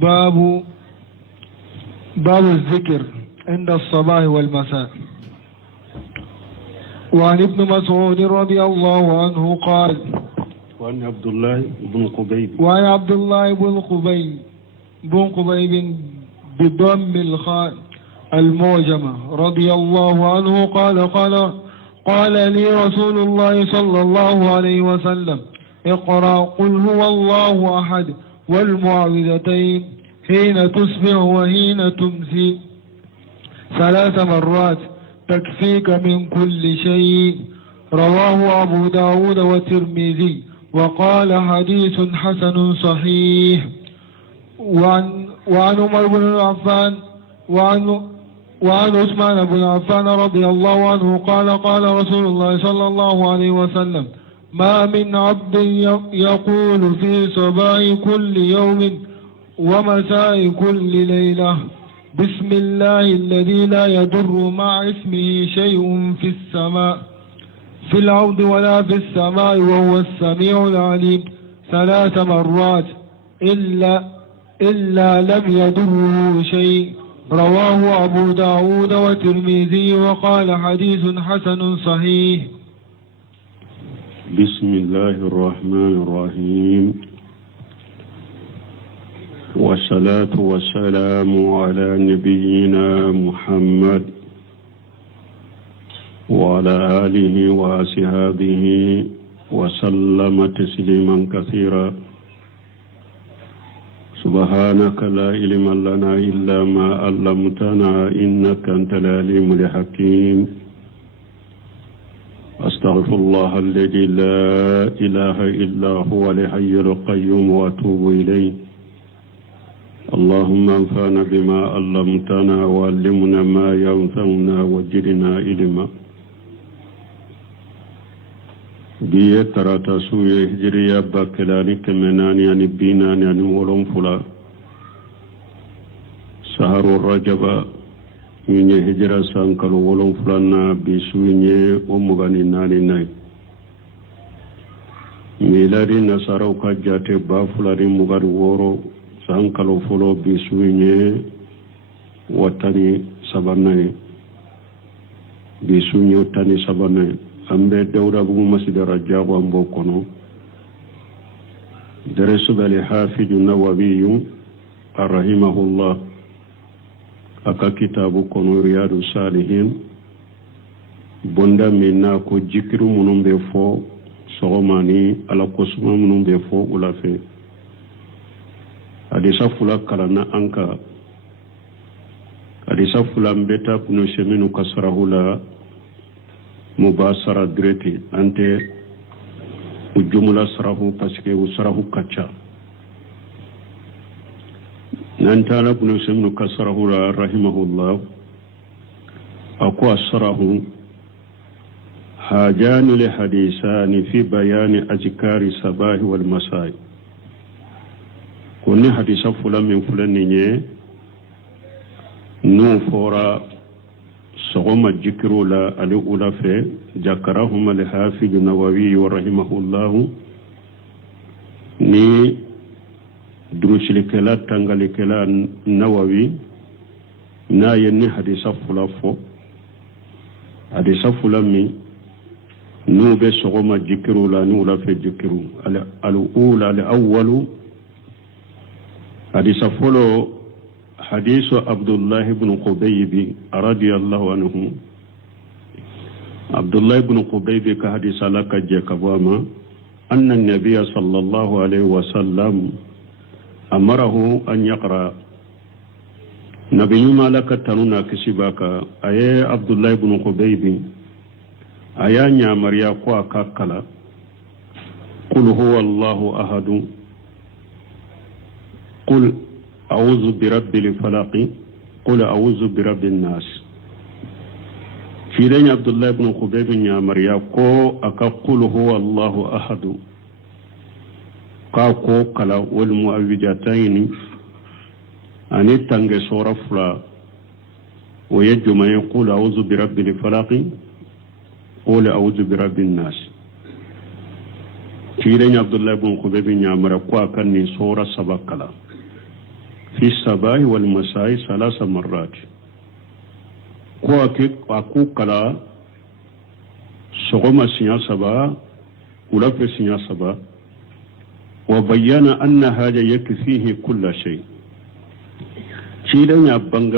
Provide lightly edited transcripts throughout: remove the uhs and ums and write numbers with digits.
باب الذكر عند الصباح والمساء. وعن ابن مسعود رضي الله عنه قال وعن عبد الله بن قبيب بضم الخاء المعجمة رضي الله عنه قال لي رسول الله صلى الله عليه وسلم اقرأ قل هو الله أحد والمعوذتين حين تصبح وحين تمسي 3 مرات تكفيك من كل شيء. رواه أبو داود والترمذي وقال حديث حسن صحيح. وعن عمر بن عفان وعن عثمان بن عفان رضي الله عنه قال رسول الله صلى الله عليه وسلم ما من عبد يقول في صباح كل يوم ومساء كل ليلة بسم الله الذي لا يضر مع اسمه شيء في الأرض ولا في السماء وهو السميع العليم 3 مرات إلا لم يضره شيء. رواه أبو داود والترمذي وقال حديث حسن صحيح. بسم الله الرحمن الرحيم والصلاة والسلام على نبينا محمد وعلى آله وأصحابه وسلم تسليما كثيرا. سبحانك لا علم لنا إلا ما علمتنا إنك أنت العليم الحكيم. أستغفر الله الذي لا إله إلا هو الحي القيوم وأتوب إليه. اللهم انفعنا بما علمتنا وعلمنا ما ينفعنا وزدنا علما. biye tarata suye hijriya bakkelani kemenani ani binani ani wolonfula saharu rajaba ñuñe hijra sankalu wolonfulanna bi suye o mugani nani nay miladi nasaraw ka jate ba fulani mugani woro sankalu fulo bi suye watani sabanay bi suye tani sabanay ambe dawda bu masjid rajab ambo kono darasu bal hafiz an-nawawi rahimahullah aka kitabu kono riyadus salihin bonda minna ko jikiru munum be fo sogomani ala kosuma munum be fo ulafe hadisa fula kalana anka hadisa fula mbeta kuno semenu kasrahula mubasara direti ante ujumla sarahu paske usarahu kacha nantala ibn Semnu kasrahu rahimahullah akwa sarahu hajani li hadisani fi bayani azkari sabahi wal masai kuni hadisa fulan min fulan nye nu fora sogoma jikiru la ali ulafe jakarahum al-hafiz an-nawawi rahimahullah ni drusilikela tangalikela nawawi na yenni hadisa fulafo hadisa fulami nu be sogoma jikiru la ni ulafe jikiru al-ula al-awwalu hadisa folo حديث عبد الله بن قبيب رضي الله عنه. عبد الله بن قبيب كحديث لك جكباما أن النبي صلى الله عليه وسلم أمره أن يقرأ نبي ما لك تنونا كسباك أي عبد الله بن قبيب أيا نعمر يا قوى كاكلا قل هو الله أحد قل أعوذ برب الفلق قل أعوذ برب الناس. في لين عبد الله بن خبيب يا مريا كو أقول هو الله أحد كاكو كلا والمعوذتين أن تنجي سورة فلا ويجمع يقول أعوذ برب الفلق قل أعوذ برب الناس. في لين عبد الله بن خبيب يا مريا كو أكني سورة سبكلا في الصباح والمساء 3 مرات أكو كلا سغم سنيا سبا ولا في سنيا سبا وبيّن أن هذا يكفيه كل شيء شيئا يبنغ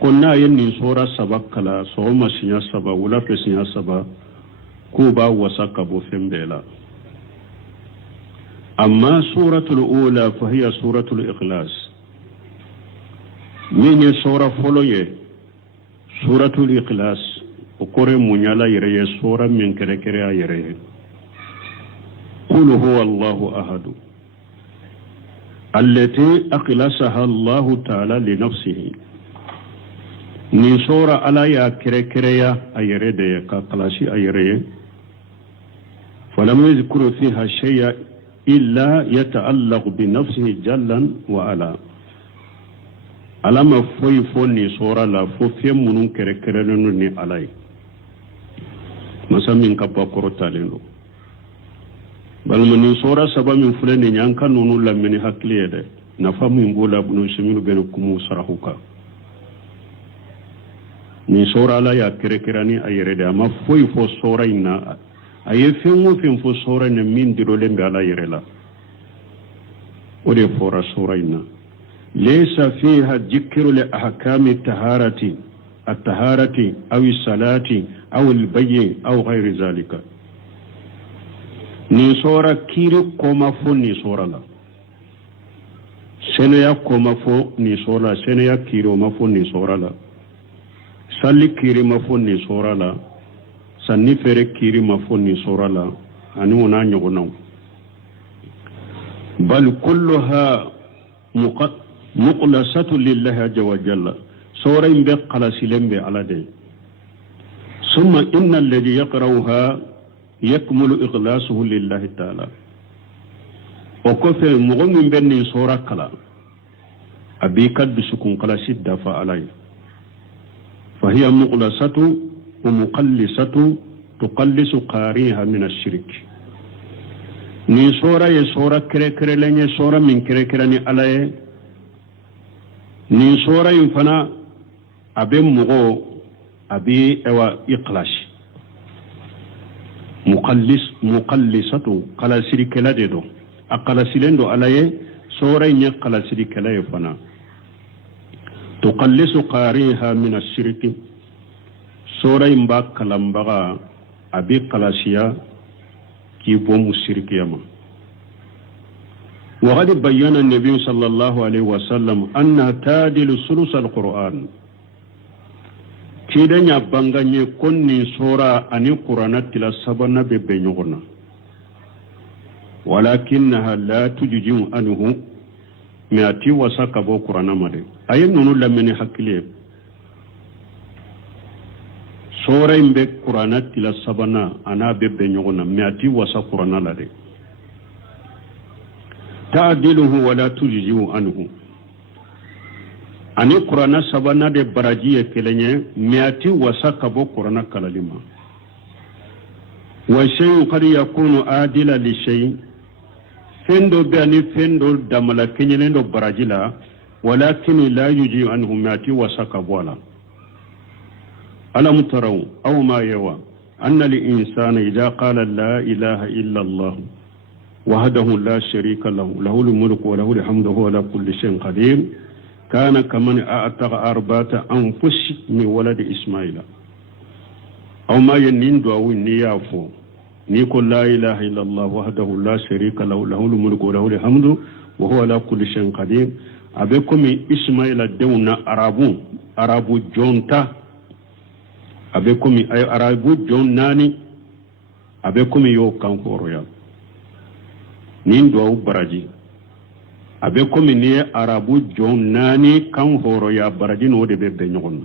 كنا ينين سورة سبا كلا سغم سنيا سبا ولا في سنيا سبا كوبا وسكبو فمبلا. أما سورة الأولى فهي سورة الإخلاص من سورة فلوية سورة الإخلاص وقرأ منيالا يريه سورة من كركريا يريه قل هو الله أحد التي أخلصها الله تعالى لنفسه من سورة على يا كركريا أيريه كقلاشي أيريه فلم يذكر فيها شيء إلا يتعلق بنفسه جلا وعلا alama foyi fo ni sora la fo fem munun kere kere no ni alay masa min ka bakoro talendo balma ni sora saba min fule ni nyanka nonu la mini hakliye de na famu imbola bunu shiminu ben kumu sarahuka ni sora la ya kere kere ni ayere de ama foyi fo sora ina aye femu fem fo sora ne min dirole ngala yere la ode fora sora ina ليس فيها ذكر لأحكام الطهارة أو الصلاة أو البيع أو غير ذلك نصورة كيرو كوما فو نصورة لا سنيا كوما فو نصورة سنيا كيرو ما فو نصورة لا سالي كيري ما فو نصورة لا سني فري كيري ما فو نصورة لا أني ونا نيغونو بل كلها مقلصة لله عز وجل سورة بقلص لمبي على دي ثم إن الذي يقرأها يكمل إخلاصه لله تعالى وكفى مغمم بني سورة كلا أبي كد بسكون قلص الدفع عليه فهي مقلصة ومقلصة تقلص قارئها من الشرك ni sora ye sora kere kere lenye sora min kere kere ni alaye ni sora yin fana abe mugo abi ewa iqlash muqallisatu qala sirikela de do aqala silendo alaye sora yin qala sirikela ye fana tuqallisu qariha min ash-shirki sora yin ba kalambaga abi qalashiya كي بوم الشرك يما وقد بيّن النبي صلى الله عليه وسلم أنها تعدل ثلث القرآن كيدا نبانغاني كوني سورة أني قرآن تلا سبنا ببنيغنا ولكنها لا تجزئ عنه مئتي وسكبو قرآن مدي أي نونو لمن حكليه sora imbe qur'ana tila sabana ana bebbe nyogona miati wasa qur'ana la de ta'diluhu wa la tujzi'u anhu ani qur'ana sabana de barajiye kelenye miati wasa kabo qur'ana kalalima wa shay'un qad yakunu adila li shay' fendo be ani fendo damala kenyelendo barajila walakin la yujzi'u anhu miati wasa kabwala ألم تروا أو ما يوى أن الإنسان إذا قال لا إله إلا الله وحده لا شريك له له الملك وله الحمد وهو على كل شيء قدير كان كمن أعتق 4 أنفس من ولد إسماعيل أو ما ينين دعو نيافو نيقول لا إله إلا الله وحده لا شريك له له الملك وله الحمد وهو على كل شيء قدير أبيكم إسماعيل دون أرابو جونتا abe komi ay arabu jon nani abe komi yo kankoro ya nin do baraji abe komi ni arabu jon nani kankoro ya baraji no de be nyogon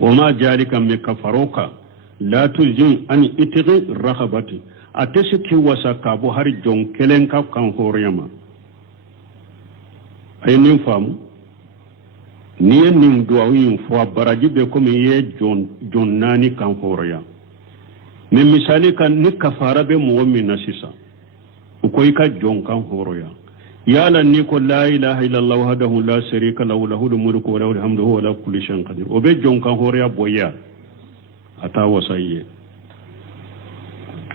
wama jalika me kafaroka la tujin an itigi rakhabati atesiki wasaka bo har jon kelen ka kankoro yama ay nin famu ni nin duawin fo baraji be ko mi ye jon nani kan horoya me misali kan ni kafara be mo mi nasisa ko ka jon kan horoya يالا نيكو لا إله إلا الله وحده لا شريك له له الملك وله الحمد وهو على كل شيء قدير وبيجون كان هوريا بويا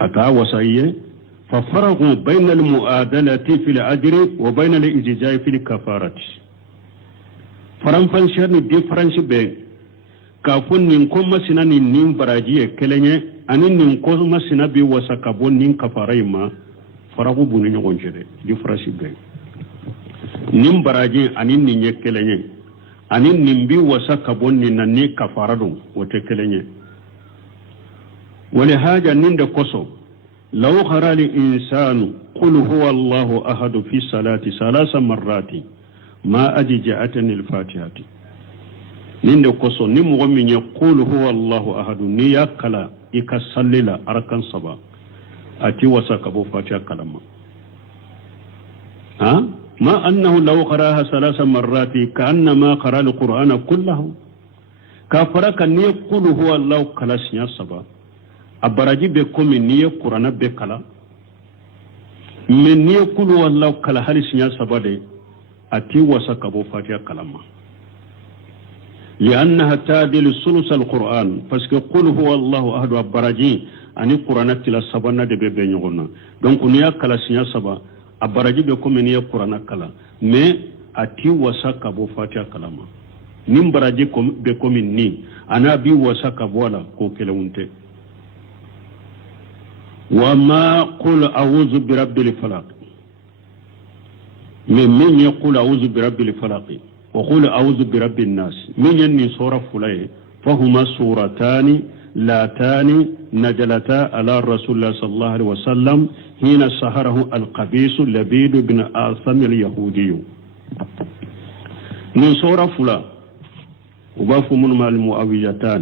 أتا وصيه ففرقوا بين المؤادلة في الأجر وبين الإجزاء في الكفارة فرنفنشر دي فرنش بين كافون نينكم مسنا نين براجيه كلنye ani ninko masina bi wasakabon nin kafarai ma faragu bunu nyogon jere di frashi be nin baraje ani nin yekelenye ani nin bi wasakabon nin nanni kafarado wote kelenye wala haja nin da koso law khara li insanu qul huwa allah ahad fi salati salasa marrati ma ajja'atni al-fatihati nin da koso nin mo min yaqul huwa allah ahad ni yakala ikasallila arkan saba ati wasakabo fatiha kalama ما أنه لو قراها 3 مرات كأنما قرأ القرآن كله كافرك أن يقول هو الله كلا سنيا سبا أبراجي بكم من يقرأن بكلا من يقول هو الله كلا هل سنيا سبا دي أتي وسكبو فاتحة كلمة لأنها تعدل ثلث القرآن فسيقول هو الله أحد أبراجي أن القرآن تلا سبا دي بينيغنا دونك نيا كلا سنيا سبا abaraji be ko meniya qur'ana kala mais ati wasaka bo fatiha kalama nim baraji ko be ko minni ana bi wasaka bola ko kelewunte wa ma qul a'udhu bi rabbil falaq min yaqul a'udhu bi rabbil falaq wa qul a'udhu bi rabbin nas min yanni sura fulay fahuma suratani لاتان نجلتا على رسول الله صلى الله عليه وسلم حين سهره القبيس لبيد بن آثم اليهودي من سورة فلا وباف من المؤويتان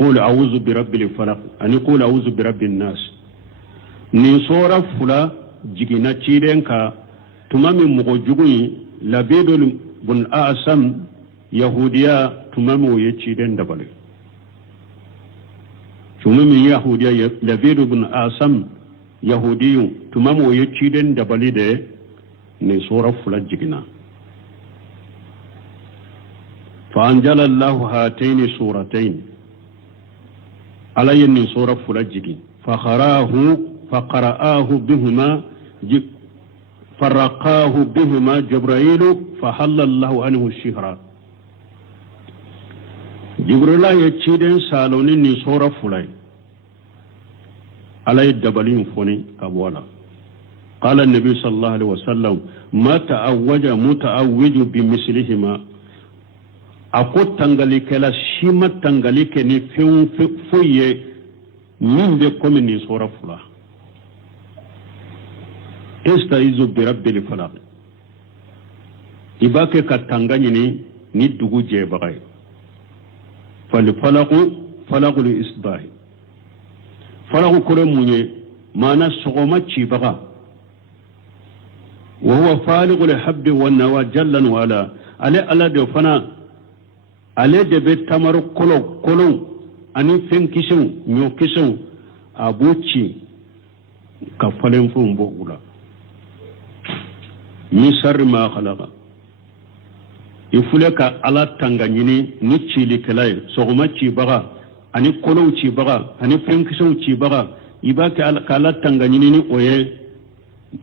قول أعوذ برب الفلق أن يقول أعوذ برب الناس من سورة فلا جينا تشيرين كا تمام مغجوغي لبيد بن آثم يهوديا تمام ويتشيرين دبالي tumami yahudiya labid ibn asam yahudiyu tumamu yeciden da balide ne sura fulan jigna fa anjala allah hatayn suratayn alayni sura fulan jigi fa qara'ahu bihima faraqahu bihima jibril fa halala allah anhu shihra jibrila yeciden saloni ni sura fulay على الدبلين فوني كابوالا قال النبي صلى الله عليه وسلم ما تأوج متأوج بمثلهما أقول تنغليك لا شيما تنغليك ني فوي من بكم ني سورة فلا استعيذ برب الفلق إباك كتنغني ني دوغو جيبغاي فالفلق فلق الإصباح فلغو كرموني مانا سغوما تشيبغا وهو فالغ الحب والنوى جلا وعلا علي ألا دو فنا علي دي بتمر كلو أني فين كسو نيو كسو أبوتشي كفلين فون بوغولا مصر ما خلقا يفلك على تنغنيني نتشي لكلاي سغوما تشيبغا ani kolow ci baga ani fenkisow ci baga ibaka kala tanganyini ni oye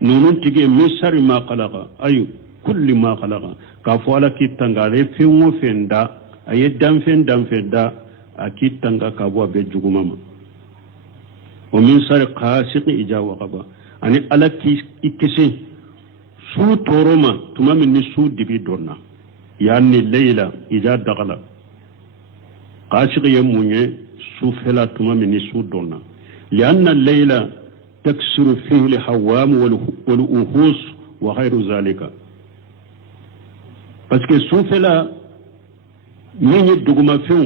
nunun tige misari ma khalaqa ay kulli ma khalaqa ka fo ala ki tangale fenwo fenda ay dam fenda akit tanga ka bo be jugumama o min sar qasiq ijawa qaba ani ala ki ikisi su toroma tuma min ni su dibi donna yani layla ija dagala قاشق يموني سوفلا تمام سودونا لأن الليل تكسر فيه الحوام والأهوس وغير ذلك parce que سوفلا من يدغما فيو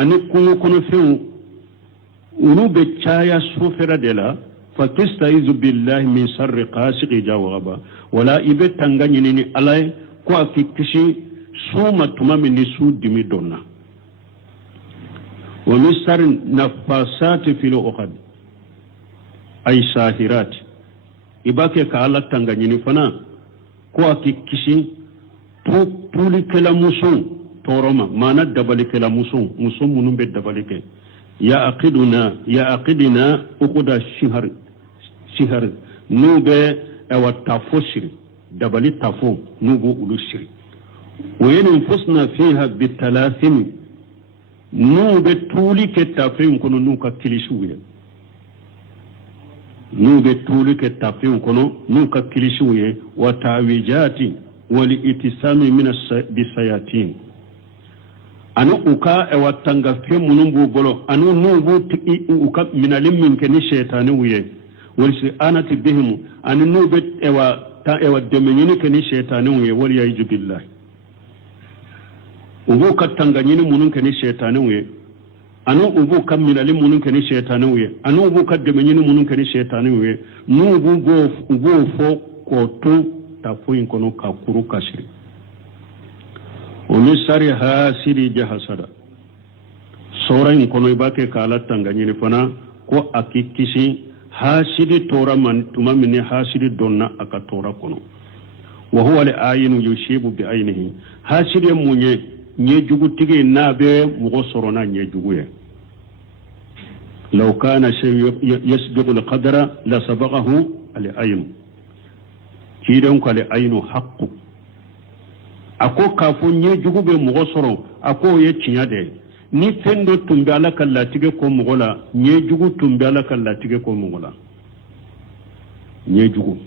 أن يكون فيو ونوب تشايا سوفلا دلا فتستعيذ بالله من شر قاشق جاوغبا ولا إبت تنغنيني علي كوا كيكشي سوما تمام سود دمي دونا ومستر نفاسات في الأخد أي ساهرات ibake ka Allah tanga nyini fana ko akikisi tuli kela musun toroma mana dabali kela musun munun be dabali ke ya aqidina uquda shihar nube ewa tafo shiri dabali tafo nubu ulu shiri wayen fusna fiha bitalathim nube tuli ke tafin kono nuka kilishuye nube tuli ke tafin kono nuka kilishuye wa tawijati wali itisami bisayatin anu uka ewa tanga fe munumbu bolo anu nubu uka minalim min keni shaytani wuye wal anati bihim anu nube ewa demenyini keni shaytani wuye wal yaizu billahi ubu ka tanga nyini munun keni shaytani wuye anu ubu ka minalim munun keni shaytani wuye anu ubu ka demenyini munun keni shaytani wuye nubu ubu fo ko tu tafuin kono ka kuru kashiri omisari hasiri jahasada sorain kono ibake kala tanganyini fana ko akikisi hasidi tora man tumamini hasidi donna aka tora kono wa huwa li ayinu yushibu bi aynihi hasidi munye nye jugu tigi nabe mugo sorona nye jugu ye law kana shay yasbiqu al qadara la sabaqahu al aynu kidan ko al aynu haqqu ako kafo nye jugu be mugo soro ako ye tinya de ni fendo tumbe ala kala tige ko mugola nye jugu tumbe ala kala tige ko mugola nye jugu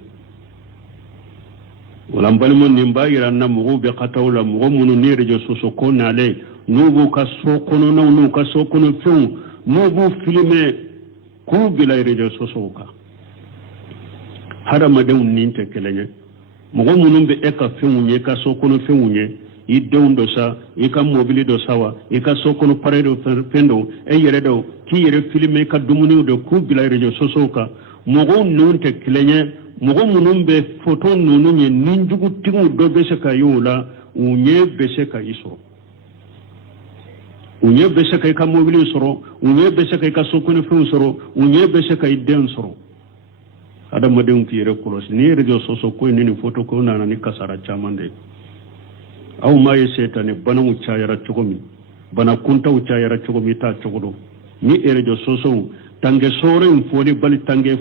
wala mbali mon nimba iranna mugo be qatawla mugo munu ni rejo soso ko nale nubu ka sokono na nu ka sokono fu nubu filme ko bila rejo soso ka hada madam ninte kelenye mugo munun be eka fenwunye ka sokono fenwunye i dewndo sa i ka mobili do sawa i ka sokono paredo pendo e yere do ki yere filme ka dumuni do ku bila rejo sosoka mugo nunte kilenye mugo munun be foto nununye ninjugu tingu do bese ka yola unye bese ka iso unye bese ka mobili soro unye bese ka sokono fen soro unye bese ka den soro ada madem kire kulos ni rejo soso ko ni foto ko nana ni kasara chamande aw may setane bana mu chayara chogomi bana kunta u chayara chogomi ta chogodo ni rejo soso tange sore fodi bali tange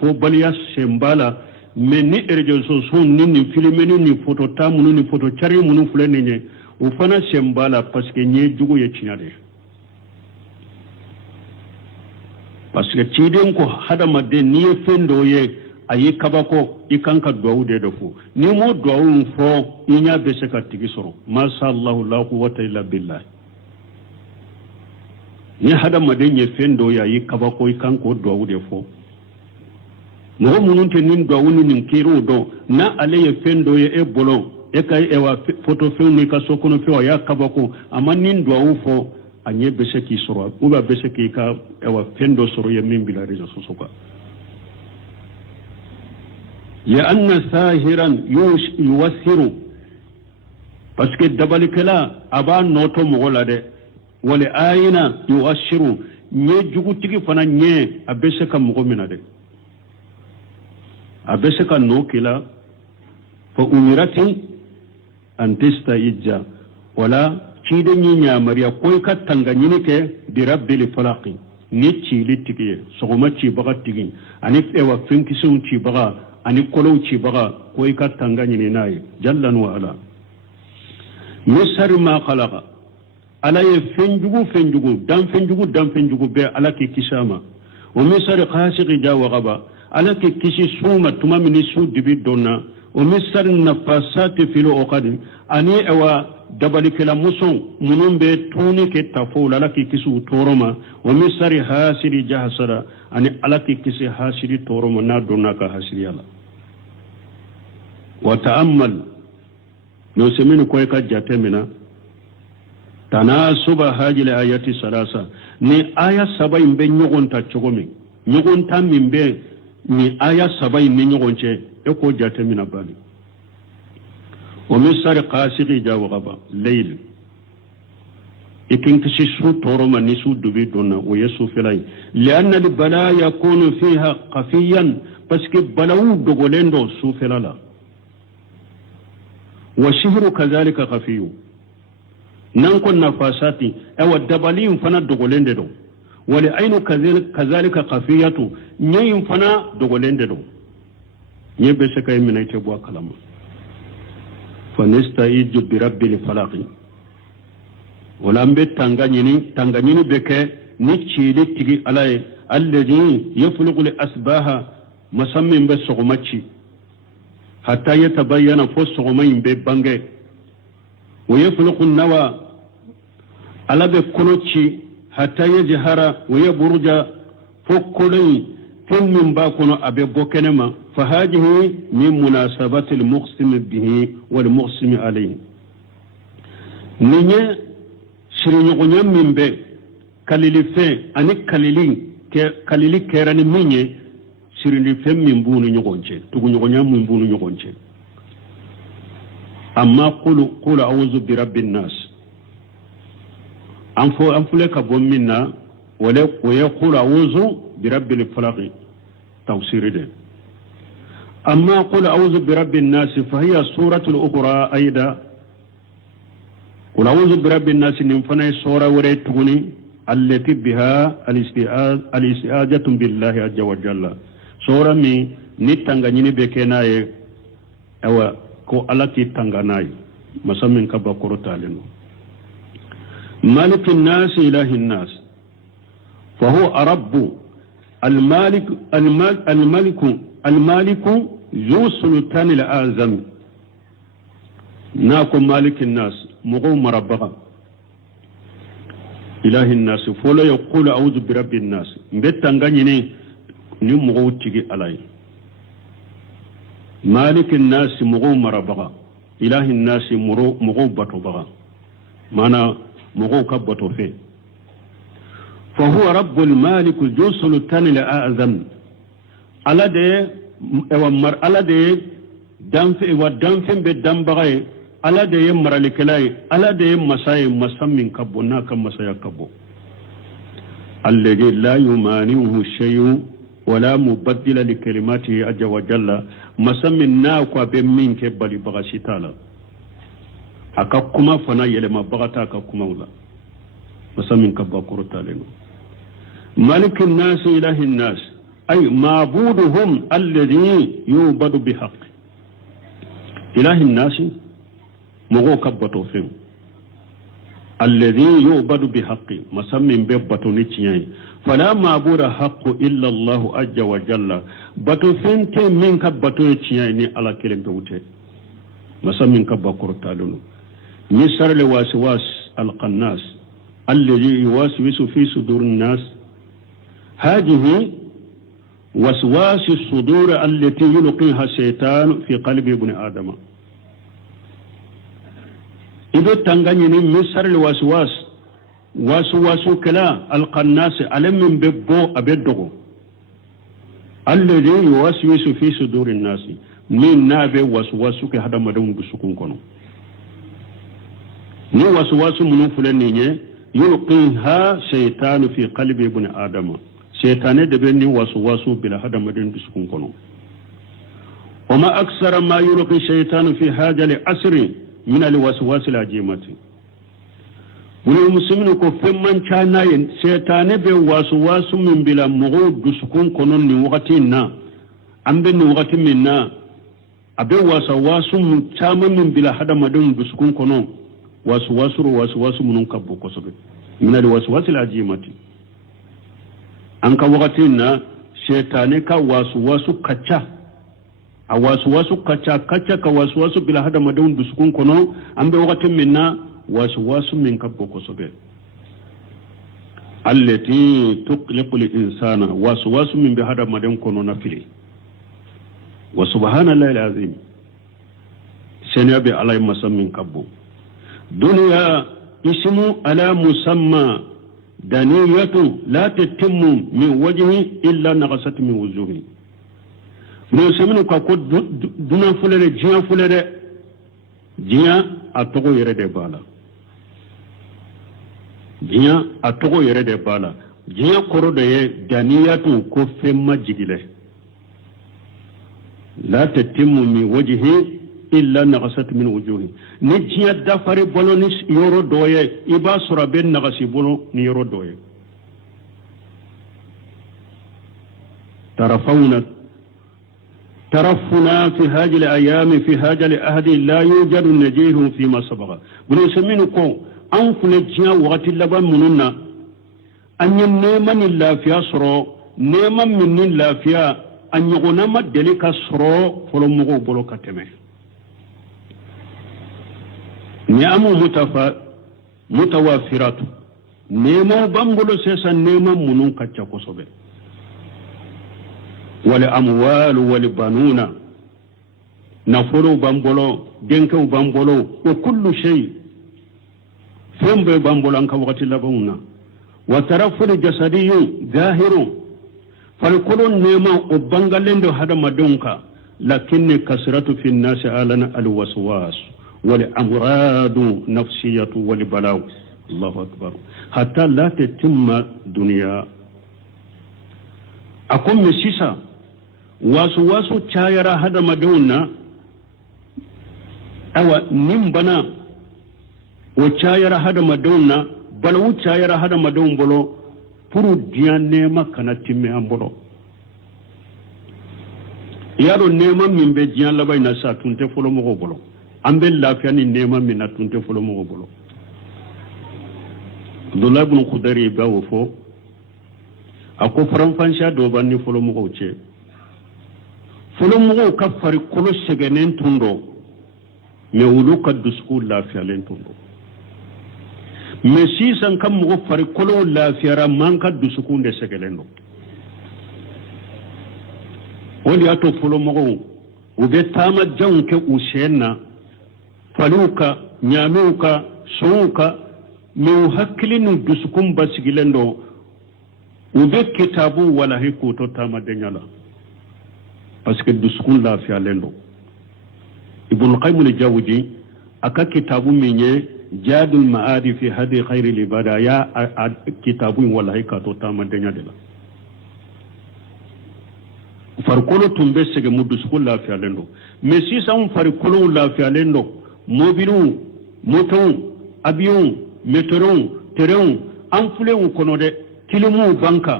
fo baliya sembala men ni rejo soso ni filmeni ni foto tamu ni foto chari munu fuleni ne u fana sembala parce que nye jugo ye chinyade parce que ciden ko hadama de ni fendo ye ayi kabako ikanka duawu de fu ni mo duawu fo inya be se ka tigi soro ma sha Allah la quwwata illa billah ni hadama de ni fendo ya yi kabako ikanko duawu de fo mo munun te nin duawu ni kiro do na ale ye fendo ye e bolo e kay e wa photo film ni ka sokono fe ya kabako amma nin duawu fo anye bese ki soro uba bese ki ka ewa fendo soro ya min bila rejo sosoka ya anna sahiran yuwasiru parce que dabalikala aba noto mogola de wala ayina yuwasiru nye jugu tigi fana nye abese ka mogomina de abese ka nokila fa umirati an tasta'ija wala cide ni nyamariya koy ka tanga nyini ke di rabbil falaqi ni ci litigi sogoma ci baga tigi ani ewa finki sun ci baga ani kolo ci baga koy ka tanga nyini nay jallan wa ala misar ma khalaqa ala ye fenjugu dan fenjugu be ala ki kisama o misar khasiqi jawa gaba ala ki kisi suma tuma mini su dibi donna o misar nafasati fil uqad ani ewa dabali kala muson munun be tuni ke tafo la ki kisu toroma wa misari hasiri jahsara ani ala ki kisi hasiri toroma na donna ka hasiri ala wa ta'ammal no seminu ko ka jatemina tanasuba hajil ayati salasa ni aya sabai be nyogon ta chogomi nyogon ta mimbe ni aya sabai ni nyogon che e ko jatemina bani ومسار قاسقي جاو غبا ليل إكن كشيشو تورما نسو دبي دونا ويسو فلاي لأن البلاء يكون فيها خفيا parce que balawu dogolen do sufelala wa shihru kazalika khafiyu nan kon nafasati awa dabalin fana dogolende do wali ainu kazalika khafiyatu nyayin fana dogolende do nyebe sekay minayte bo kalama fa nasta'iju bi rabbil falaq wala ambe tanganyini beke ni chili tigi alay alladhi yafluqu li asbaha masammin be sogomachi hatta yatabayyana fo sogomayin be bange wa yafluqu nawa ala be konochi hatta yajhara wa yabruja fo kolay min ba kono abe bokenema fa hadihi min munasabati al-muqsim bihi wal muqsim alayhi ninye shirinyugo min be kalili fe ani kalili kerani minye sirindi fe min bunu nyugonche tugu nyugo min bunu nyugonche amma qul a'udhu bi rabbin nas anfule ka bom minna wala qul a'udhu bi rabbil falaq tawsir de amma qul a'udhu bi rabbin nas fa hiya suratul ukhra aida qul a'udhu bi rabbin nas nim fanay sura wore tuguni التي بها الاستعاذة بالله عز وجل سورة مي نتانغا نيني بكيناي اوا كو الاتي تانغاناي مسمن كبا كورتالين مالك الناس اله الناس فهو رب المالك ذو سلطان الاعظم ناكو مالك الناس مغو مربغا إله الناس فولا يقول أعوذ برب الناس مبتنغانيني نمغو تيجي علي مالك الناس مغو مربغا إله الناس مغو بطو بغا مانا مغو كبطو فيه فهو رب المالك ذو سلطان الأعظم على دي دانفي ودانفين بدنبغي ala da yin maralikalai ala da yin masayin masammin kabbo na kan masaya kabbo alladhi la yumanihu shay'un wala mubaddila li kalimatihi azza wa jalla masammin na kwa be min ke bali bagashi tala aka kuma fana yele ma bagata aka kuma wala masammin kabba kurta leno malikin nas ilahin nas ay mabuduhum alladhi yubadu bihaq ilahin nas مغو كبتو فين الذي يعبد بحق مسمى ببتو نيتيان فلا معبود حق الا الله عز وجل بتو فين تي من كبتو نيتيان على كلمه بوته مسمى كبكور تالو يسر لواسواس القناص الذي يوسوس في صدور الناس هذه وسواس الصدور التي يلقيها الشيطان في قلب ابن آدم إذا تنغني مصر الوسواس كلا القناص علم من ببو أبدغو الذي يوسوس في صدور الناس من نابي وسواس كهذا مدون بسكون كنو ني وسواس منو فلانية يلقيها شيطان في قلب ابن آدم شيطان دبني وسواس بلا هذا مدون بسكون كنو وما أكثر ما يلقي الشيطان في هذا العصر من الوسواس العجيمة والمسلمين كو فمن كان شيطان به وسواس من بلا مغود بسكون كنون وقتنا ام بن وقت منا ابي وسواس من كان من بلا هذا مدن بسكون كنون وسواس من كبو كسب من الوسواس العجيمة انك وقتنا شيطان كا وسواس كچا a wasu kaca ka wasu bila hada madawun dusukun kono an bai wakatin minna wasu min kabbo ko sobe allati tuqliqu lil insana wasu min bi hada madawun kono na fili wa subhanallahi alazim sene be alay masammin kabbo dunya ismu ala musamma daniyatu la tatimmu min wajhi illa naqasat min wujuhi no semino ko duna fulere jiya a togo yere de bala jiya koro de ye daniyatu ko femma jigile la tatimmu min wajhi illa naqasat min wujuhi ni jiya dafari bolo ni yoro doye iba sura ben naqasi bolo ni yoro doye ترفنا في هذه الأيام في هذا الأهد لا يوجد نجيه فيما سبق بنو سمينكو أنفل الجنة وقت اللبان مننا أن ينيمن الله في أسرو نيمن من الله في أن يغنم الدليك أسرو فلمغو بلو كتمه نعم متوافرات نيمو بامبلو سيسا نيمن منون كتشاكو صبه والأموال والبنون نفروا بامبولو دينكو بامبولو وكل شيء فين بامبولو أنك وقت لبونا وترفل جسدي ظاهر فالكل نيما وبنغلين دو هذا مدونك لكن كسرة في الناس آلنا الوسواس والأمراض نفسية والبلاو الله أكبر حتى لا تتم دنيا أكون مسيسا wasu cayara hada madonna awa nimbana o cayara hada madonna balawu cayara hada madon bolo puru diya nema kana timme an bolo yaro nema min be diya labai na sa tunte folo mo bolo ambe lafiya ni nema min na tunte folo mo bolo Abdullah ibn Khudari bawo fo ako faranfansha do banni folo mo ce folomogo ka fari kolo segenen tundo me wulu ka dusku lafiyalen tundo me sisan kan mogo fari kolo lafiyara man ka dusku de segelen do wali ato folomogo ube tama janke usenna faluka nyamuka souka me hakkilinu duskum basigilen do ube kitabu wala hikuto tama denyala parce que duskun lafiya lendo ibn qayyim al-jawzi aka kitabu minye jadul maadi fi hadi khairi libada ya kitabu wallahi ka to tamadenya de la farkolo tumbe sege mu duskun lafiya lendo mais si sa on farkolo lafiya lendo mobilu moton avion metron terrain enflé on konode kilimu banka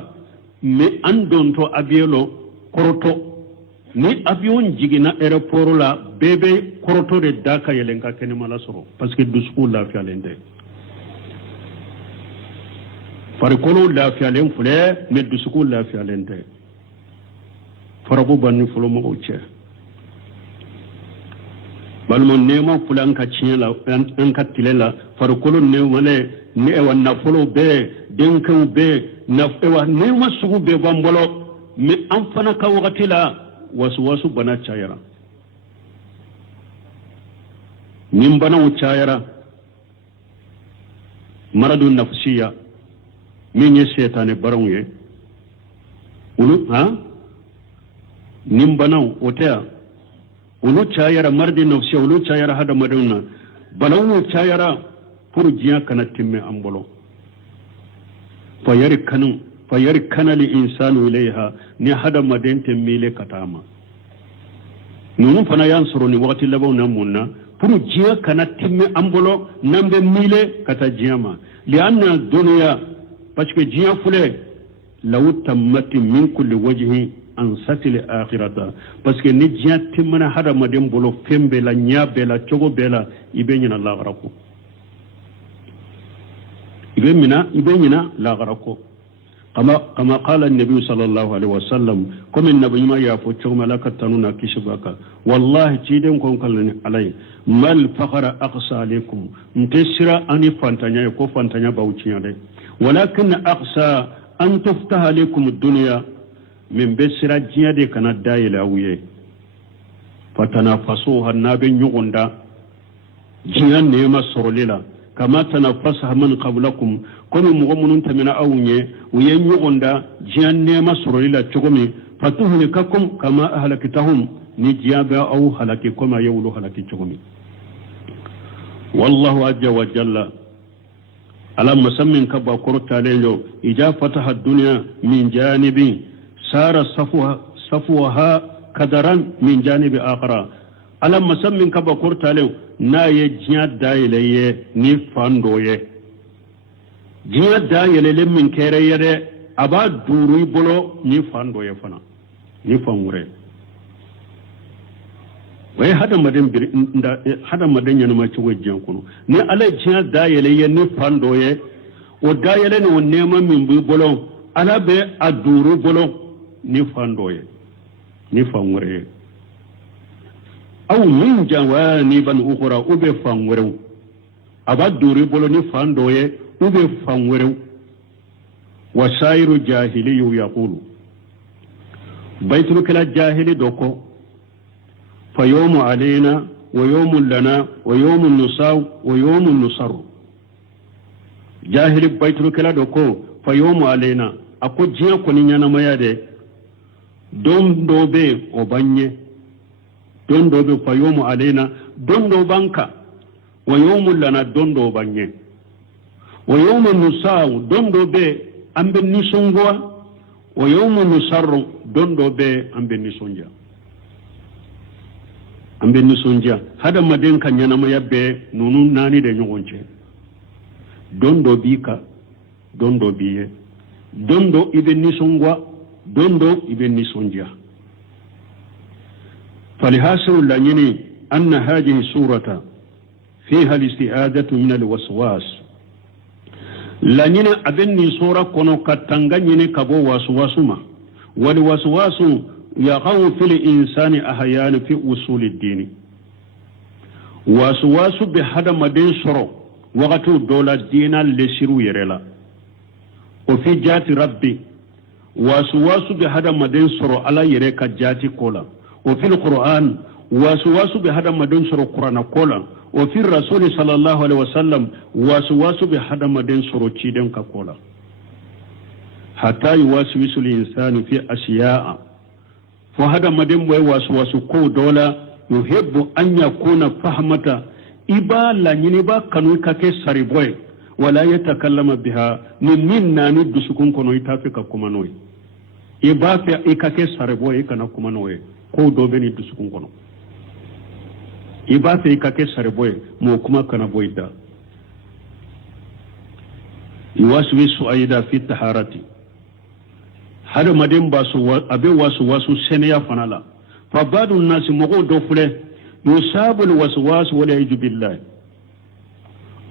mais andonto abielo koroto ni avion jigina aéroport la bébé koroto de daka yelenka kene mala soro parce que dusku la fialende farikolo la fialen fule mais dusku la fialende farabo banni fulo mo uche balmo nema fulan ka chiela en ka tilela farikolo ne wale ni e wanna fulo be denku be na e wa nema sugu be bambolo mais en fana ka wakati la wasu bana cayara nin bana cayara maradun nafsiya min ye setane baran ye ulu nin bana otea ulu cayara maradun nafsiya ulu cayara hada madonna balawu cayara pour jiya kana timme ambolo fayari kanali insanu ilaiha ni hada madente mile katama nunu fana yansuru ni wakati labaw na munna puru jiya kana timme ambolo nambe mile kata jiyama lianna dunya parce que jiya fule law tammati min kulli wajhi an satil akhirata parce que ni jiya timmana hada madem bolo fembe la nyabe la chogo bela ibenyina la garako ibenyina la garako كما قال النبي صلى الله عليه وسلم كم النبي ما يفوتشو ملكة تنونا كشبك والله تيدم كون كلني علي ما الفقر أقصى عليكم انتسرى أني فانتانيا يكو فانتانيا باوتيا دي ولكن أقصى أن تفتح عليكم الدنيا من بسرى جيادي كانت دايلة ويه فتنافسوها النابي نيغوندا جيان نيما سروليلا كما تنافسها من قبلكم kono mogo munun tamina awunye uye nyogonda jianne masrolila chogomi fatuhuni kakum kama ahlakitahum ni jiaba au halaki kama yawlu halaki chogomi wallahu azza wa jalla ala musammin kaba korta leyo ija fataha dunya min janibi sara safuha kadaran min janibi akhara ala masammin kaba kurtale na ye jinya dayele ni fandoye jinya dayele min kere yede aba duru bolo ni fandoye fana ni fanwure way hada maden yana ma ci wajjan kuno ni ala jinya dayele ni fandoye o dayele ne nema min bu bolo ala be aduru bolo ni fandoye ni fanwure aw min jawaniban ukhra ube fanwure aba duru bolo ni fandoye ube fanwure wasairu jahiliyu yaqulu baitul kala jahili doko fa yawmu alaina wa yawmun lana wa yawmun nusaw wa yawmun nusaru jahili baitul kala doko fa yawmu alaina ako jiya ko ni nyana maya de don dobe obanye don dobe fa yawmu alaina don do banka wa yawmun lana don do banye wa yawmun nusaw don dobe ambe nisongwa wa yawmun nusarru don dobe ambe nisonja hada maden kan nyana maya be nunu nani de nyogonche don do bika don do biye dondo ibe nisongwa dondo ibe nisonja فلهاسر لنيني أن هذه السورة فيها الاستعادة من الوسواس لنيني أبني سورة كونو كتنغنيني كبو وسواسما والوسواس يقع في الإنسان أحيانا في أصول الدين وسواس بهذا مدين سورة وقت دولة دينا لسيرو يرلا وفي جات ربي وسواس بهذا مدين سورة على يريك جاتي كولا وفي القرآن وسواس بهذا مدين سورة قرآن كولا وفي الرسول صلى الله عليه وسلم وسواس بهذا مدين سورة تشيدن كولا حتى يوسوس الإنسان في أشياء فهذا مدين وسواس كو دولا يحب أن يكون فهمة إبا لنينبا كانوا كاكي ساريبوي ولا يتكلم بها من ناني دسكون كنو يتافك كمانوي إبا في إكاكي ساريبوي كنا كمانوي كو دوبني دسكون كنو إبا في إكاكي ساريبوي موكما كنا بويدا يوسوس أيضا في الطهارة هذا مدين باسو أبي واسو سنيا فنالا فبعض الناس مغو دوفله يصاب الوسواس والعياذ بالله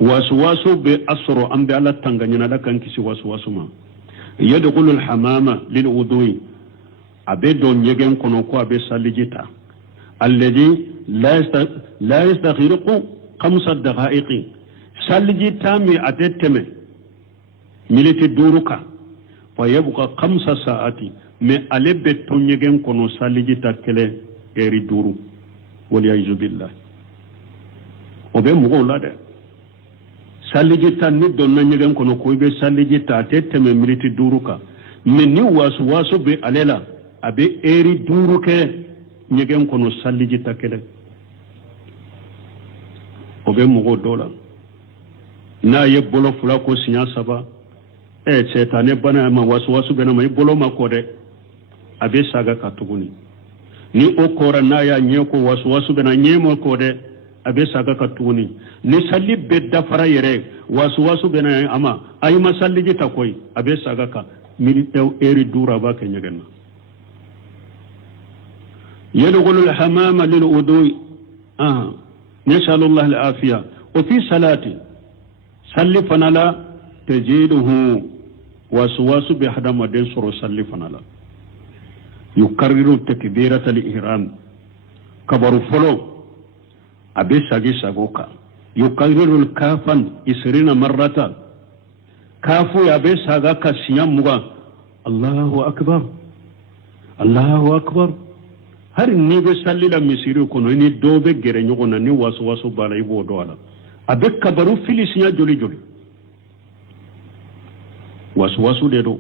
وسواس بأسر أم بألا تنغنينا لكن كسي وسواس ما يدخل الحمام للوضوء أبي دون يجن كنوكو أبي سالجيتا الذي لا يستغرق 5 دقائق سالجيتا مي أتتمي ملتي دوروكا فيبقى 5 ساعات مي ألبي تون يجن كنو سالجيتا كلي إيري دورو والعياذ بالله وبي مغولا ده salijita ni donna nyegen kono ko be salijita teteme miniti duruka min ni wasu be alela abe eri duruke nyegen kono salijita kele obe mugo dola na ye bolo fula ko sinya saba setane bana ma wasu be na mai bolo makode abe saga katuguni ni okora na ya nyeko wasu be na nyemo kode abe saga katuni ni salli bedda fara yere wasu bena ama ay masalli jita koy abe saga ka mili eri dura ba ke nyaganna yadkhulu al-hamama lil-wudu'i نسأل الله العافية وفي صلاة صلي فنلا تجده وسواس بحد ما دنسر صلي فنلا يكرر تكبيرة الإحرام كبر فلو أبي ساقي ساقوكا يكرر الكافا 20 مرة كافو أبي ساقاكا سياموغا الله أكبر الله أكبر har ni be sallila misiri kono ni dobe gere nyogona ni wasu bala ibo do ala abe kabaru filisinya joli wasu de do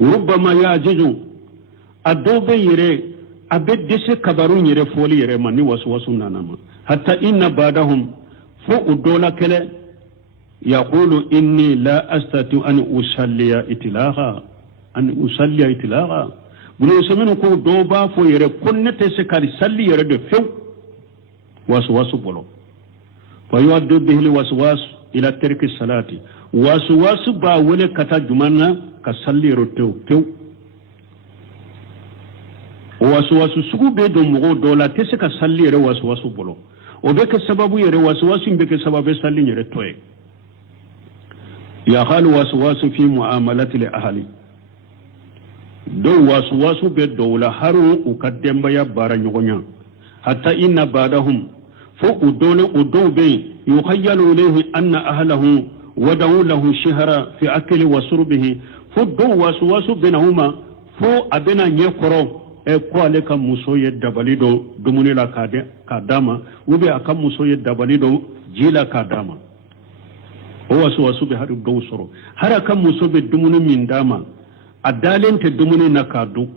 rubama yajizu adobe yire abe dese kabaru yire foli yire mani wasu nanama hatta inna badahum fu udola kele yaqulu inni la astati an usalliya itlaqa bunu semenu ko do ba fo yere konnete se kali salli yere de few waswasu bolo fa yuaddu bihi waswas ila tarki salati waswasu ba wala kata jumanna ka salli yere tew waswasu sugu be do mo do la tese ka salli yere waswasu bolo o be ke sababu yere waswasu be ke sababu salli yere toye ya halu waswasu fi muamalati li ahli do waswasu be do la haru ukaddemba ya bara nyogonya hatta inna badahum fo udo be yukhayyalu ilayhi anna ahlahu wada'u lahu shihra fi akli wa shurbihi fo do waswasu benahuma fo abena nyekoro e ko ale kam muso ye dabalido dumuni la kadama ube akam muso ye dabalido jila kadama o waswasu be hadu do soro hara kam muso be dumuni min dama adalente dumuni nakadu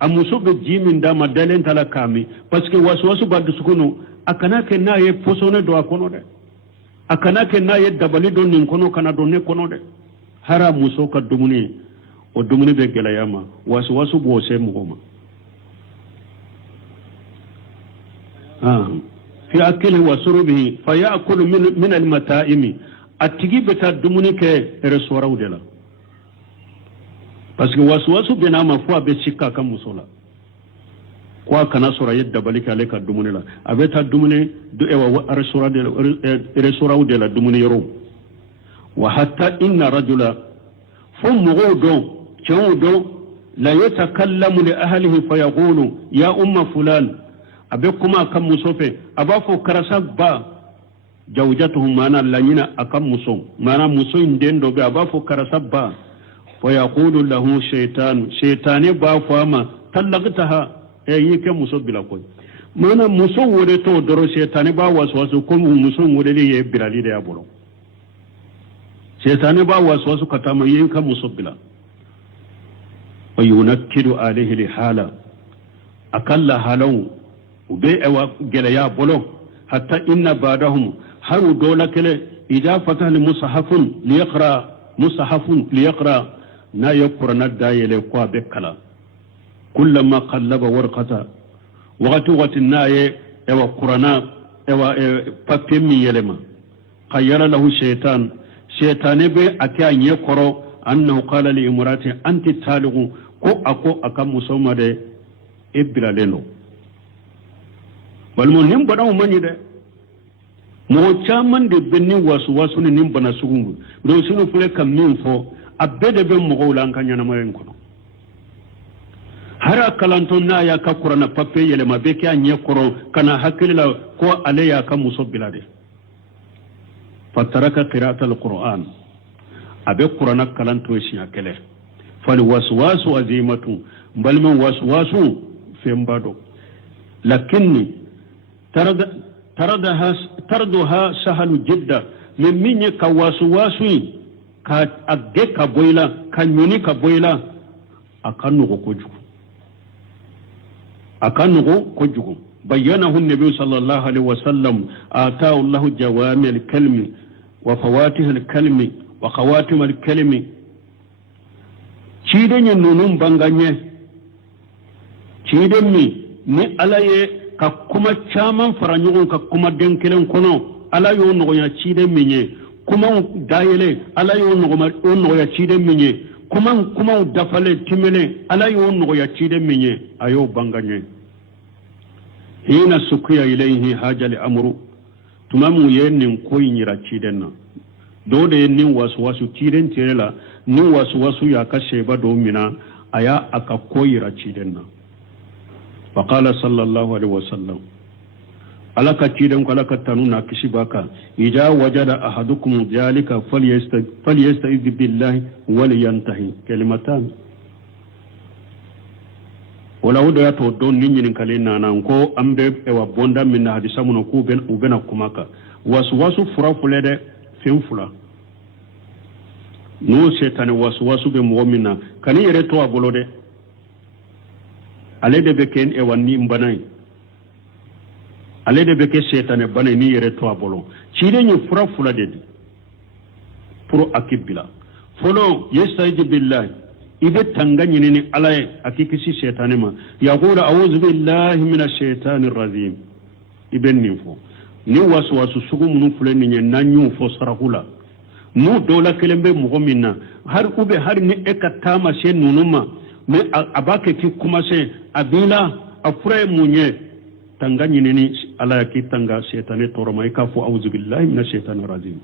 amuso be jimin dama dalenta la kami parce que waswasu badu sukuno akana ke na ye posone do akono de akana ke na ye dabalido nin kono kana do ne kono de hara muso ka dumuni o dumuni be gelayama waswasu bo se mugoma fi akili wa surubihi fa ya'kulu min al-mata'imi atigi beta dumuni ke restaurant de la parce que waswasu benama fo abe sikka kam musola kwa kana sura yadda balika leka dumuni la abeta dumuni do ewa restaurant de la dumuni yoro wa hatta inna rajula fum mugodo chawdo la yatakallamu li ahlihi fa yaqulu ya umma fulan abe kuma kan musofe abafo karasa ba jawjatuhum mana lanyina akam muso mana muso indendo be abafo karasa ba fa yaqulu lahu shaytani ba fama talaqtaha yike muso bila koy mana muso wore to doro shaytani ba waswasu ko muso wore le ye birali da yabolo shaytani ba waswasu katama yinka muso bila wa yunakkidu alayhi li hala akalla halau ube ewa gele ya bolo hatta inna badahum haru dola kele idha fatah li mushafun liyaqra na yaqrana dayele kwa bekala kullama qallaba warqata waqtu naye ewa qurana ewa papier mi yelema qayyara lahu shaytan be akya nyekoro annahu qala li imrati anti taliqu ko ako akam musomade ibra leno balmo nim bana mani de mo chaman de benni wasu ni nim bana sugungu do sunu fule kam min fo abede be mo golan kanya na mayen kono hara kalanto na ya ka qur'ana pape yele ma be kya nye koro kana hakilila ko ale ya ka musabbila de fataraka qira'atul qur'an abe qur'ana kalanto shi akele fal waswasu azimatu balman waswasu fembado lakinni تردها سهل جدا من كواسواسي كأجك بويلا كنيوني كبويلا أكنه كجو بينه النبي صلى الله عليه وسلم آتاه الله جوامع الكلم وفواتح الكلم وخواتم الكلم چيدن نونم بانغانيه چيدن ni alaye ka kuma chaman faranyogon ka kuma denkelen kono ala yo no ya chide minye kuma dayele ala yo no ya chide minye kuma dafale timele ala yo no ya chide minye ayo banganye hina sukiya ilayhi hajali amru tumamu yenin koyinyira chidenna dode yenin waswasu chiden tirela ni waswasu ya kashe ba domina aya aka koyira chidenna فقال صلى الله عليه وسلم ألك تيدن كلك تنونا كشباك إذا وجد أحدكم ذلك فليستعذ بالله ولينتهي كلمتان ولو دعتو دون نين كلنا نانكو أمبب إوا بوندا من حديث منكو بين وبين كماكا وسواسو فرا فلده فين فلا نو شيطان وسواسو بمؤمنا كان يرتو أبولده ale de be ken e wanni mbanay ale de be ke setane banay ni yere to abolo chide ni fura fula de pour akibila folo yastayji billahi ibe tangani ni alaye akikisi shaytani ma yaqulu a'udhu billahi minash shaitanir rajim iben nifo ni wasu sugu munu fulani ne nanyu fo sarakula mu dola kelembe mugo minna har ube har ni ekatama she nunuma me abake ki kuma se abila afure munye tangani ni ala ki tanga shaytani toroma ikafu a'udhu billahi minash shaitanir rajim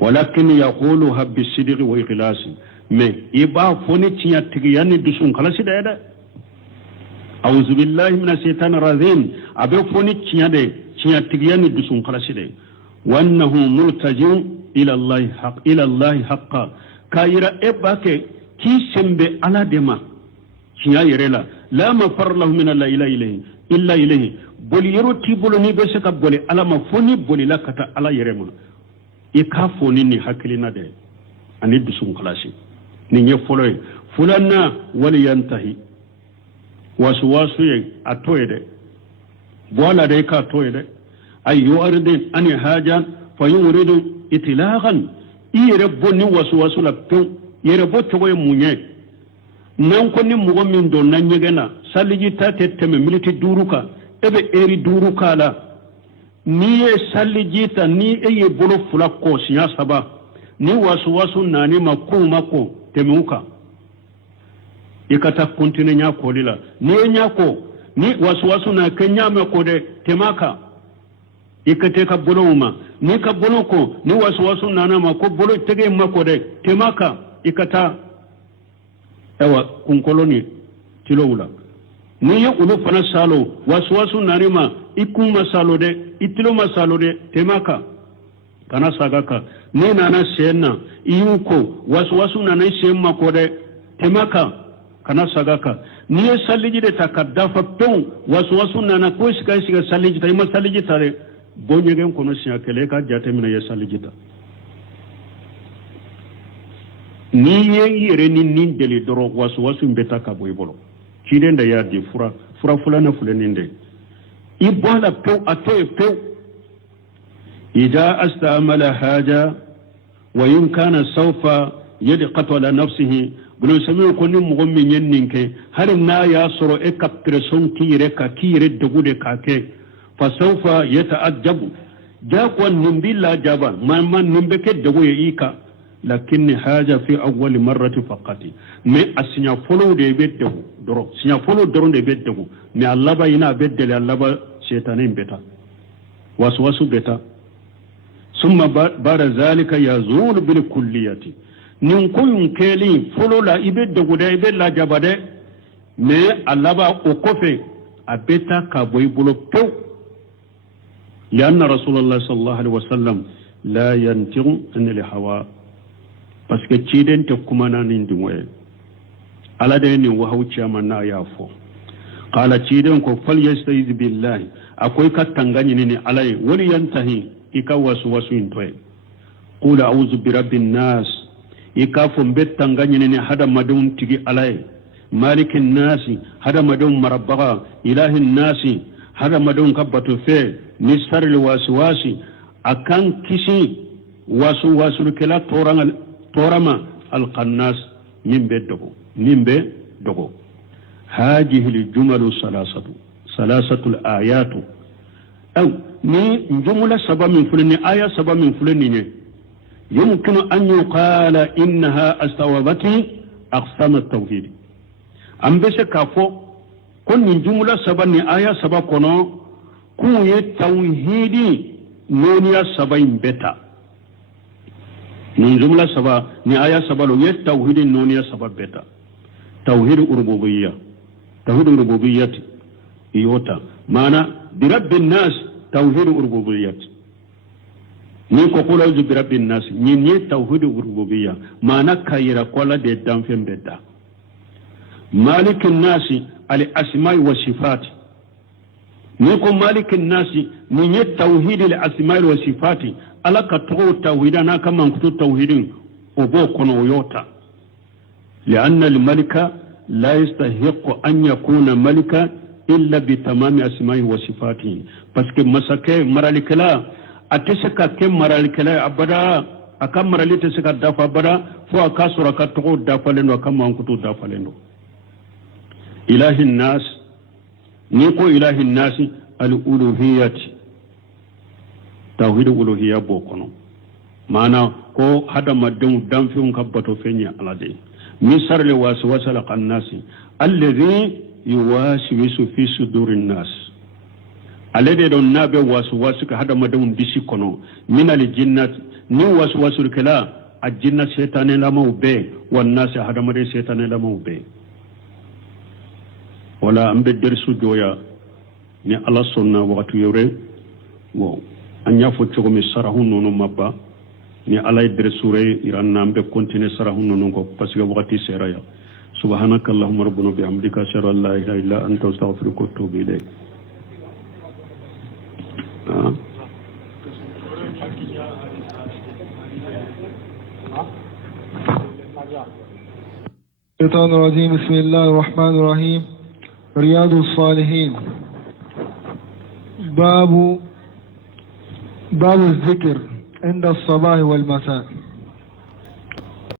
walakin yaqulu habbi sidqi wa ikhlasi me iba foni tiya tigiyani dusun kala sida yada a'udhu billahi minash shaitanir rajim abe foni tiya de tiya tigiyani dusun kala sida wannahu multajin ila allah haqqa kayira ebake ki sembe ala dema tiya yerela la mafar lahu min la ilaha illa ilayhi boli yero tibolo ni be saka boli ala ma foni boli la kata ala yerema ika foni ni hakilina de ani dusun kala sida ni nye foloye fulanna wali yantahi wasu ye atoye de bola de ka atoye de ay yu'ridin an hajan fa yuridu itlaqan ire bonni wasu la pe yere botto ko munye nan ko ni mugo min do nan nyegena salliji ta teme militi duruka ebe eri duruka la ni e salliji ta ni e bolo fula ko siya saba ni wasu nani mako temuka ikata kontine nyako lila ni nyako ni wasu na kenya me ko de temaka ikate ka boloma ni ka boloko ni wasu na ma ko bolo tege mako de temaka ikata ewa kunkoloni tilowula ni ya ulo fana salo wasu na rima ikuma salo de itilo masalo de temaka kana sagaka ni nana sena iyuko wasu nana sema kode temaka kana sagaka ni saliji de takaddafa pon wasu nana ko shiga saliji tay ma saliji tare bonyegen kono siya kele ka jate mina ye saliji ta ni yere ni deli doro wasu mbeta ka boybolo kide nda ya di fura fulana fuleninde ibala pe atoy pe إذا استعمل حاجة وإن كان سوف يدقط على نفسه بلو سميو كوني مغمي ينينك هل نا ياسرو إكبرسون كيري دقود كاكي فسوف يتأجب جاكوا نمبي لا جابا ما نمبك دقو يئيكا لكن حاجة في أول مرة فقط مي أسنيا فولو دي بيت دقو درو سنيا فولو درون دي بيت دقو مي اللبا ينا بيت دلي اللبا شيطانين بيتا واسواسو بيتا ثم بعد ذلك يزول بالكلية نكون كلي فلولا إبد دغدا إبد لا جبده مي اللبا أكفي أبتا كابوي بلو بو لأن رسول الله صلى الله عليه وسلم لا ينتظر أن الهواء بس كتيرين تكمانا نندموه على دين وهو تشامنا يافو قال تيرين كفل يستعيذ بالله أكوي كتنغاني نيني علي ولينتهي ika wasu intoye qula a'udhu bi rabbin nas ika fum bettanga nyene hada madun tigi alay malikin nasi hada madun marabbaga ilahin nasi hada madun kabatu fe misaril waswasi akan kisi wasu kala torama alqannas nimbe dogo هذه الجمل ثلاثة الآيات أو من جملة سبا من فلني آية سبا من فلني يمكن أن يقال إنها استوعبت أقسام التوحيد أم بس كافو كن من جملة سبا من آية سبا كنو كون التوحيد نونيا سبا بتا من جملة سبا من آية سبا لو التوحيد نونيا سبا بتا توحيد الربوبية توحيد الربوبية يوتا معنى برب الناس توحيد الربوبية نيكو قول أعوذ برب الناس ني توحيد الربوبية معنى كايرا قولا دي دانفين بدا مالك الناس الأسماء والصفات نيكو مالك الناس ني توحيد الأسماء والصفات ألا كترو توحيدنا كما نكتو توحيد أبو كنو يوتا لأن الملك لا يستحق أن يكون ملكا إلا بتمام أسمائه وصفاته بس كم مسكة مرالكلا أتسكا كم مرالكلا أبدا akamara lite sika dafa bara fo akasura ka to dafa lendo akam an kutu dafa lendo ilahi nas ni ko ilahi nas al uluhiyati tawhid uluhiyya bokono mana ko hada madum dam fi un kabbato fenya alade misar le waswasa la qannasi alladhi yuwaswisu fi sudurin nas alade don nabe waswasu ka hada madum disi kono min al jinnat ni waswasu kala ajinna shaytané la mawbe wan nas hada made shaytané la mawbe wala ambe dersu joya ni ala sunna wakatu yore wo anya fo chogo mi sarahu nono mabba ni ala dersure iranna ambe continue sarahu nono ko parce que wakati seraya subhanaka allahumma rabbuna bihamdika ashhadu an la ilaha illa anta astaghfiruka wa atubu ilayk الشيطان الرجيم بسم الله الرحمن الرحيم رياض الصالحين باب الذكر عند الصباح والمساء